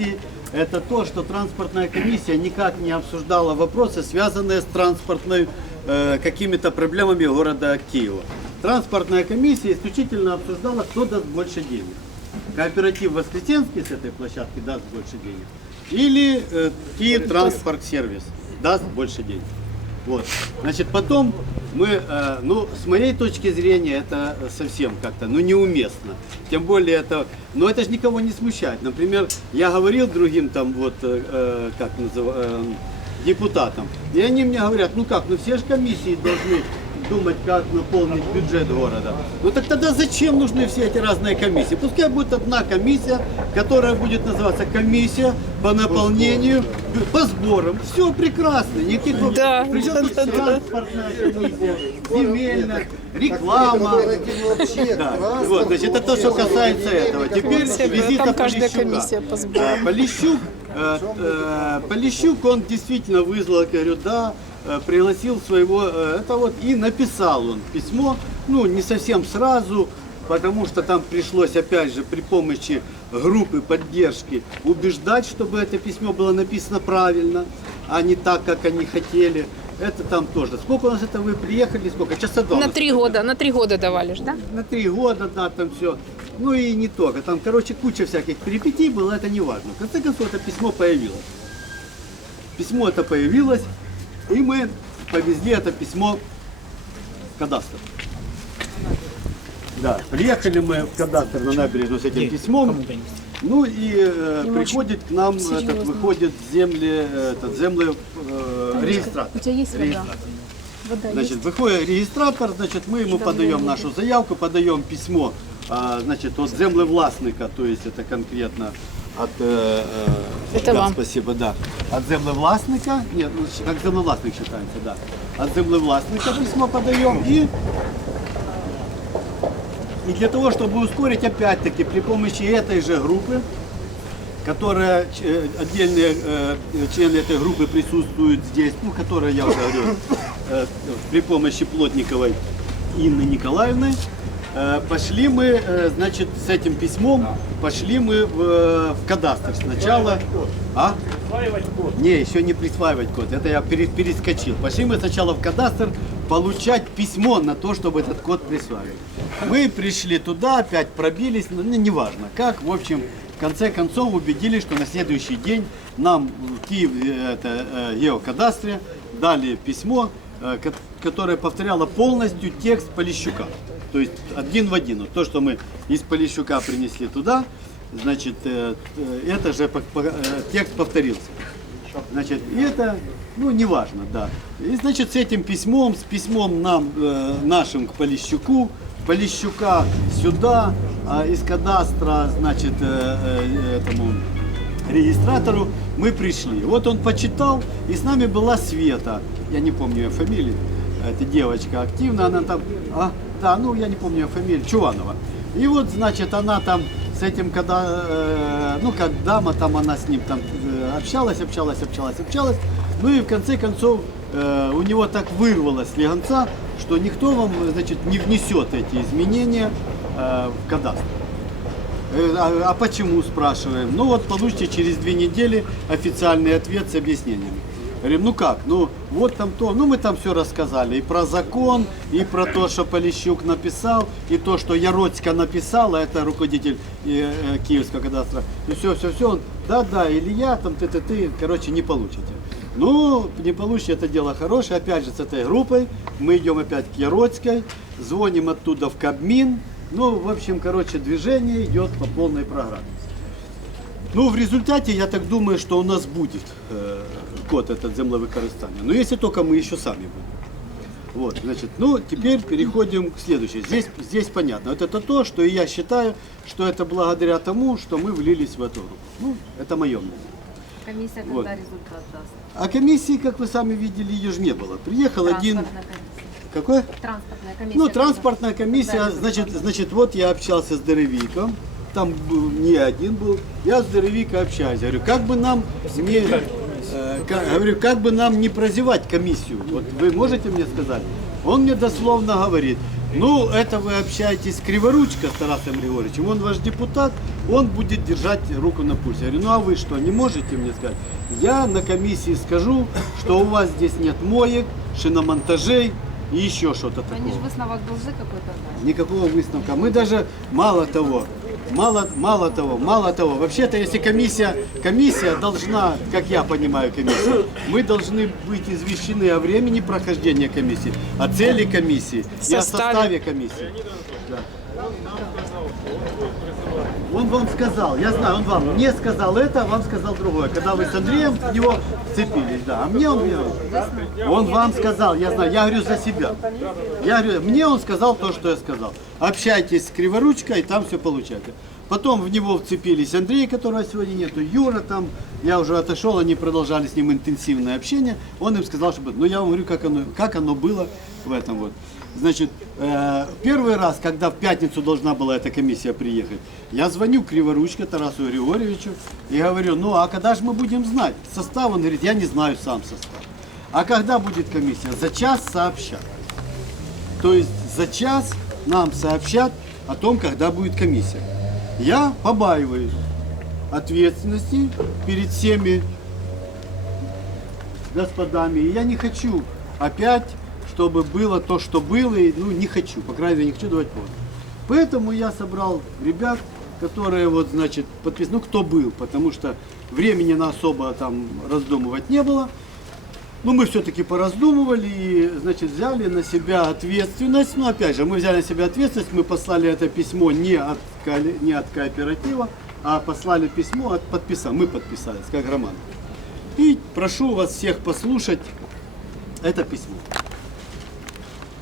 комиссии, это то, что транспортная комиссия никак не обсуждала вопросы, связанные с транспортной э, какими-то проблемами города Киева. Транспортная комиссия исключительно обсуждала, кто даст больше денег. Кооператив Воскресенский с этой площадки даст больше денег. Или э, Киев Транспорт Сервис даст больше денег. Вот. Значит, потом мы, э, ну, с моей точки зрения, это совсем как-то, ну, неуместно. Тем более это, но это же никого не смущает. Например, я говорил другим там вот, э, э, как называется, депутатам, и они мне говорят, ну как, ну все же комиссии должны думать, как наполнить бюджет города. Ну так тогда зачем нужны все эти разные комиссии? Пускай будет одна комиссия, которая будет называться комиссия по наполнению, по сборам. Все прекрасно. Никаких вопросов. Да, Причем да, транспортная комиссия, земельная, реклама. Да. Вот, значит, это то, что касается этого. Теперь визита там каждая Полищука. комиссия по Э, сборам. Полищук, э, Полищук, он действительно вызвал, я говорю, да, пригласил своего, э, это вот, и написал он письмо, ну, не совсем сразу, потому что там пришлось, опять же, при помощи группы поддержки убеждать, чтобы это письмо было написано правильно, а не так, как они хотели. Это там тоже. Сколько у нас это вы приехали, сколько? Часа два. На три года, на три года давали же, да? на три года, да, там все. Ну и не только. Там, короче, куча всяких перипетий было, это не важно. В конце концов, это письмо появилось. Письмо это появилось, и мы повезли это письмо в кадастр. Да, приехали мы в кадастр на набережную с этим письмом. Ну и э, приходит к нам, этот, выходит земли, э, этот, земле э, регистратор. У тебя есть вода? Регистратор. Вода Значит, выходит регистратор, значит, мы ему подаем нашу заявку, подаем письмо, а, значит, от землевласника, то есть это конкретно от... э, э, Это да, вам. Спасибо, да. От землевласника, нет, ну, как землевластник считается, да. От землевластника письмо подаем и... И для того, чтобы ускорить, опять-таки, при помощи этой же группы, которая э, отдельные э, члены этой группы присутствуют здесь, ну, которые я уже говорю, э, при помощи Плотниковой Инны Николаевны, пошли мы, э, значит, с этим письмом, пошли мы в, э, в кадастр сначала. А? Не, еще не присваивать код, это я пере- перескочил. Пошли мы сначала в кадастр получать письмо на то, чтобы этот код присваивать. Мы пришли туда, опять пробились, ну, неважно как, в общем, в конце концов убедились, что на следующий день нам в Киев э, это, э, геокадастре дали письмо, э, ко- которое повторяло полностью текст Полищука. То есть один в один. Вот то, что мы из Полищука принесли туда, значит, э, э, это же э, текст повторился. Значит, и это, ну, неважно, да. И, значит, с этим письмом, с письмом нам, нашим к Полищуку, Полищука сюда, а из кадастра, значит, этому регистратору мы пришли. Вот он почитал, и с нами была Света, я не помню ее фамилию, эта девочка активная, она там, а, да, ну, я не помню ее фамилию, Чуванова. И вот, значит, она там с этим, когда, э, ну, как дама, там она с ним там э, общалась, общалась, общалась, общалась. Ну и в конце концов э, у него так вырвалось слегонца, что никто вам, значит, не внесет эти изменения э, в кадастр. Э, А, а почему, спрашиваем? Ну вот получите через две недели официальный ответ с объяснениями. Говорим, ну как, ну вот там то, ну мы там все рассказали, и про закон, и про то, что Полищук написал, и то, что Яроцка написала, это руководитель э, э, Киевского кадастра, и все, все, все, он, да-да, Илья, там ты, ты, ты, короче, не получите. Ну, не получите, это дело хорошее, опять же, с этой группой, мы идем опять к Яроцкой, звоним оттуда в Кабмин, ну, в общем, короче, движение идет по полной программе. Ну, в результате, я так думаю, что у нас будет э, код этот землевикористания. Но если только мы еще сами будем. Вот, значит, ну, теперь переходим к следующей. Здесь, здесь понятно. Вот это то, что и я считаю, что это благодаря тому, что мы влились в эту группу. Ну, это мое мнение. Комиссия когда Вот. результат даст? А комиссии, как вы сами видели, ее же не было. Приехал один... Комиссия. Какой? Транспортная комиссия. Ну, транспортная комиссия, значит, значит, вот я общался с Деревиком, там был не один был, я с Деревиком общаюсь, говорю, как бы нам не, э, ка- говорю, как бы нам не прозевать комиссию, вот вы можете мне сказать? Он мне дословно говорит, ну, это вы общаетесь с Криворучко, с Тарасом Григорьевичем, он ваш депутат, он будет держать руку на пульсе. Я говорю, ну а вы что, не можете мне сказать? Я на комиссии скажу, что у вас здесь нет моек, шиномонтажей и еще что-то такого. Они же высновок должны какой-то дать. Никакого выставка. Мы даже мало того, мало, мало того, мало того. Вообще-то, если комиссия, комиссия должна, как я понимаю комиссию, мы должны быть извещены о времени прохождения комиссии, о цели комиссии и о Составе. комиссии. Да. Он вам сказал, я знаю, он вам не сказал это, а вам сказал другое. Когда вы с Андреем в него вцепились, да. А мне он не Он вам сказал, я знаю, я говорю за себя. Я говорю, мне он сказал то, что я сказал. Общайтесь с Криворучкой, там все получаете. Потом в него вцепились Андрей, которого сегодня нету, Юра там, я уже отошел, они продолжали с ним интенсивное общение. Он им сказал, чтобы, ну я вам говорю, как оно, как оно было в этом вот. Значит, э, первый раз, когда в пятницу должна была эта комиссия приехать, я звоню Криворучке Тарасу Григорьевичу и говорю, ну а когда же мы будем знать состав? Он говорит, я не знаю сам состав. А когда будет комиссия? За час сообщат. То есть за час нам сообщат о том, когда будет комиссия. Я побаиваюсь ответственности перед всеми господами. И я не хочу опять, чтобы было то, что было, и ну не хочу, по крайней мере, не хочу давать повод. Поэтому я собрал ребят, которые вот, значит, подписаны, ну кто был, потому что времени на особо там раздумывать не было. Ну, мы все-таки пораздумывали и, значит, взяли на себя ответственность. Ну, опять же, мы взяли на себя ответственность, мы послали это письмо не от, не от кооператива, а послали письмо от подписа. Мы подписались, как Роман. И прошу вас всех послушать это письмо.